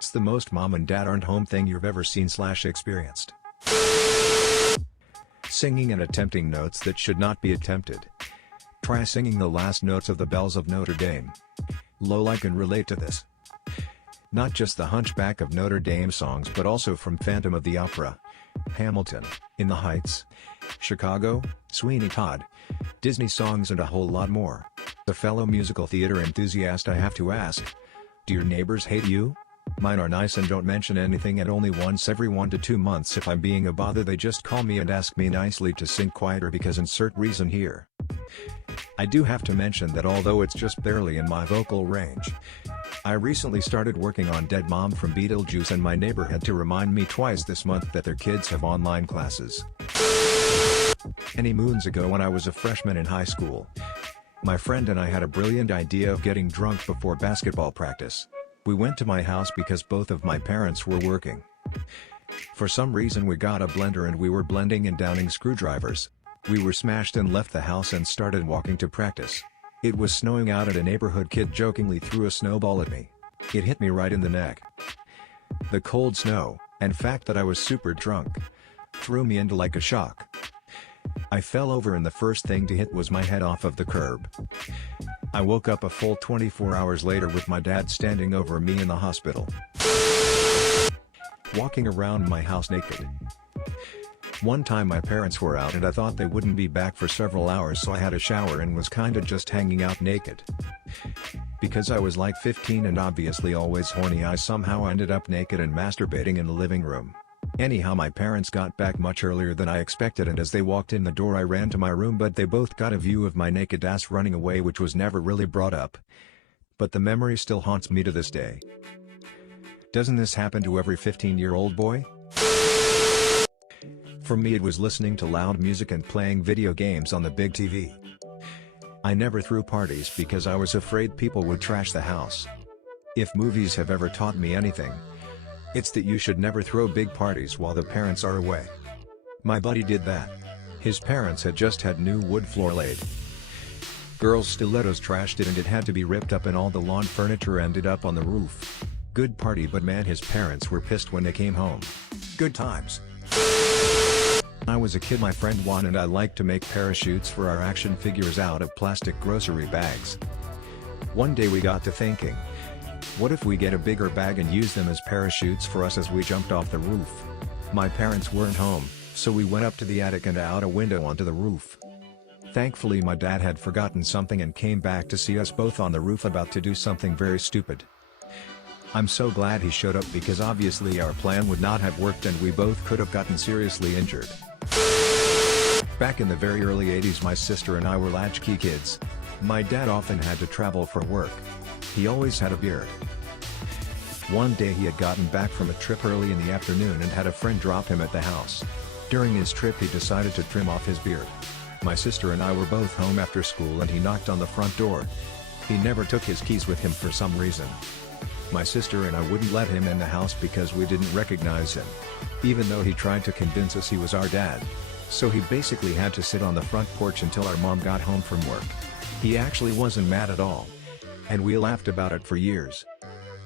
It's the most mom and dad aren't home thing you've ever seen/experienced. Singing and attempting notes that should not be attempted. Try singing the last notes of the Bells of Notre Dame. Lol, I can relate to this. Not just the Hunchback of Notre Dame songs but also from Phantom of the Opera, Hamilton, In the Heights, Chicago, Sweeney Todd, Disney songs and a whole lot more. A fellow musical theater enthusiast, I have to ask, do your neighbors hate you? Mine are nice and don't mention anything, and only once every 1 to 2 months if I'm being a bother they just call me and ask me nicely to sing quieter because insert reason here. I do have to mention that although it's just barely in my vocal range, I recently started working on Dead Mom from Beetlejuice and my neighbor had to remind me twice this month that their kids have online classes. Many moons ago when I was a freshman in high school, my friend and I had a brilliant idea of getting drunk before basketball practice. We went to my house because both of my parents were working. For some reason we got a blender and we were blending and downing screwdrivers. We were smashed and left the house and started walking to practice. It was snowing out and a neighborhood kid jokingly threw a snowball at me. It hit me right in the neck. The cold snow, and fact that I was super drunk, threw me into like a shock. I fell over and the first thing to hit was my head off of the curb. I woke up a full 24 hours later with my dad standing over me in the hospital. Walking around my house naked. One time my parents were out and I thought they wouldn't be back for several hours, so I had a shower and was kinda just hanging out naked. Because I was like 15 and obviously always horny, I somehow ended up naked and masturbating in the living room. Anyhow, my parents got back much earlier than I expected and as they walked in the door I ran to my room, but they both got a view of my naked ass running away, which was never really brought up. But the memory still haunts me to this day. Doesn't this happen to every 15-year-old boy? For me it was listening to loud music and playing video games on the big TV. I never threw parties because I was afraid people would trash the house. If movies have ever taught me anything, it's that you should never throw big parties while the parents are away. My buddy did that. His parents had just had new wood floor laid. Girls' stilettos trashed it and it had to be ripped up and all the lawn furniture ended up on the roof. Good party, but man, his parents were pissed when they came home. Good times. When I was a kid, my friend Juan and I liked to make parachutes for our action figures out of plastic grocery bags. One day we got to thinking, what if we get a bigger bag and use them as parachutes for us as we jumped off the roof? My parents weren't home, so we went up to the attic and out a window onto the roof. Thankfully my dad had forgotten something and came back to see us both on the roof about to do something very stupid. I'm so glad he showed up because obviously our plan would not have worked and we both could have gotten seriously injured. Back in the very early 80s my sister and I were latchkey kids. My dad often had to travel for work. He always had a beard. One day he had gotten back from a trip early in the afternoon and had a friend drop him at the house. During his trip he decided to trim off his beard. My sister and I were both home after school and he knocked on the front door. He never took his keys with him for some reason. My sister and I wouldn't let him in the house because we didn't recognize him, even though he tried to convince us he was our dad. So he basically had to sit on the front porch until our mom got home from work. He actually wasn't mad at all. And we laughed about it for years.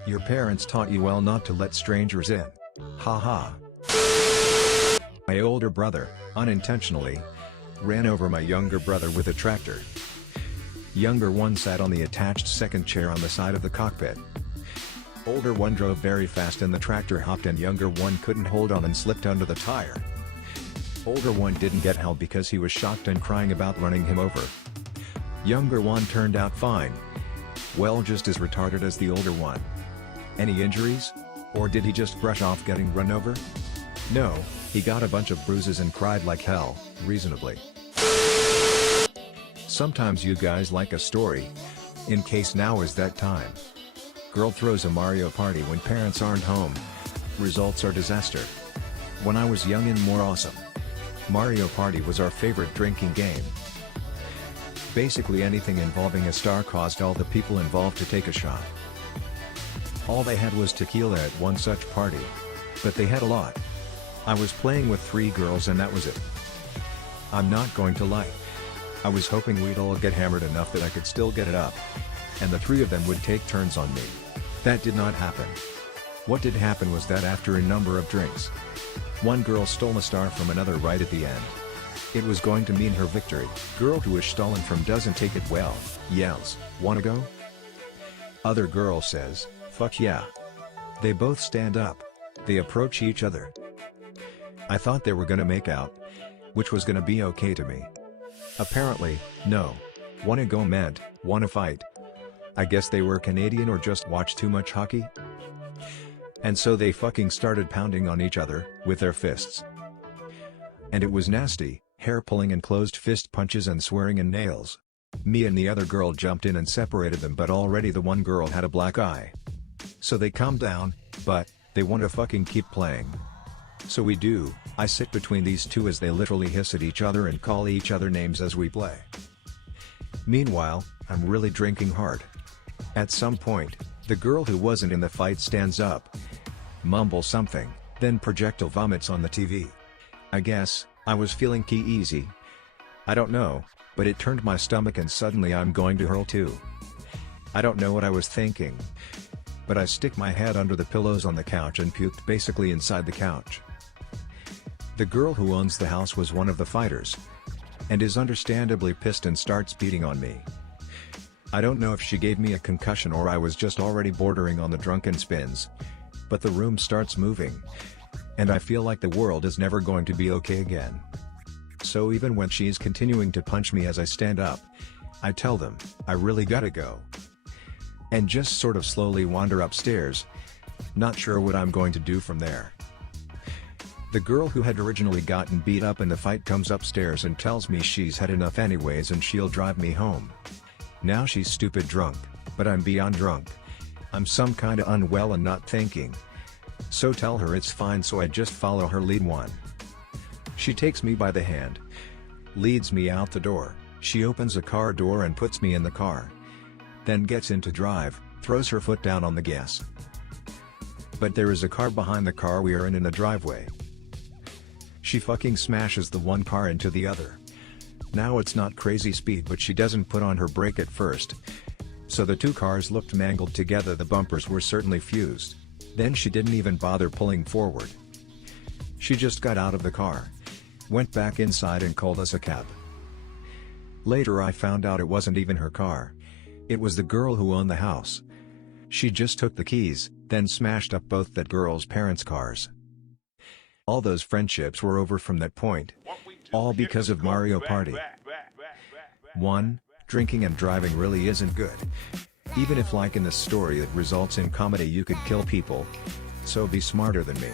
Your parents taught you well not to let strangers in. Haha. My older brother, unintentionally, ran over my younger brother with a tractor. Younger one sat on the attached second chair on the side of the cockpit. Older one drove very fast and the tractor hopped and younger one couldn't hold on and slipped under the tire. Older one didn't get help because he was shocked and crying about running him over. Younger one turned out fine. Well, just as retarded as the older one. Any injuries? Or did he just brush off getting run over? No, he got a bunch of bruises and cried like hell, reasonably. Sometimes you guys like a story. In case now is that time. Girl throws a Mario Party when parents aren't home. Results are disaster. When I was young and more awesome, Mario Party was our favorite drinking game. Basically anything involving a star caused all the people involved to take a shot. All they had was tequila at one such party. But they had a lot. I was playing with 3 girls and that was it. I'm not going to lie. I was hoping we'd all get hammered enough that I could still get it up. And the 3 of them would take turns on me. That did not happen. What did happen was that after a number of drinks, one girl stole a star from another right at the end. It was going to mean her victory. Girl who is stolen from doesn't take it well, yells, "Wanna go?" Other girl says, "Fuck yeah." They both stand up. They approach each other. I thought they were gonna make out, which was gonna be okay to me. Apparently, no. "Wanna go" meant, "Wanna fight." I guess they were Canadian or just watch too much hockey. And so they fucking started pounding on each other, with their fists. And it was nasty, hair pulling and closed fist punches and swearing and nails. Me and the other girl jumped in and separated them, but already the one girl had a black eye. So they calmed down, but they want to fucking keep playing. So we do. I sit between these two as they literally hiss at each other and call each other names as we play. Meanwhile, I'm really drinking hard. At some point, the girl who wasn't in the fight stands up, mumbles something, then projectile vomits on the TV. I guess I was feeling easy. I don't know, but it turned my stomach and suddenly I'm going to hurl too. I don't know what I was thinking, but I stick my head under the pillows on the couch and puked basically inside the couch. The girl who owns the house was one of the fighters, and is understandably pissed and starts beating on me. I don't know if she gave me a concussion or I was just already bordering on the drunken spins, but the room starts moving, and I feel like the world is never going to be okay again. So even when she's continuing to punch me as I stand up, I tell them, I really gotta go. And just sort of slowly wander upstairs, not sure what I'm going to do from there. The girl who had originally gotten beat up in the fight comes upstairs and tells me she's had enough anyways and she'll drive me home. Now she's stupid drunk, but I'm beyond drunk. I'm some kinda unwell and not thinking. So tell her it's fine, so I just follow her lead. She takes me by the hand, leads me out the door. She opens a car door and puts me in the car. Then gets in to drive, throws her foot down on the gas. But there is a car behind the car we are in the driveway. She fucking smashes the one car into the other. Now it's not crazy speed, but she doesn't put on her brake at first. So the two cars looked mangled together, the bumpers were certainly fused. Then she didn't even bother pulling forward. She just got out of the car, went back inside and called us a cab. Later I found out it wasn't even her car. It was the girl who owned the house. She just took the keys, then smashed up both that girl's parents' cars. All those friendships were over from that point. All because of Mario Party. 1. Drinking and driving really isn't good. Even if, like in this story, it results in comedy, you could kill people. So be smarter than me.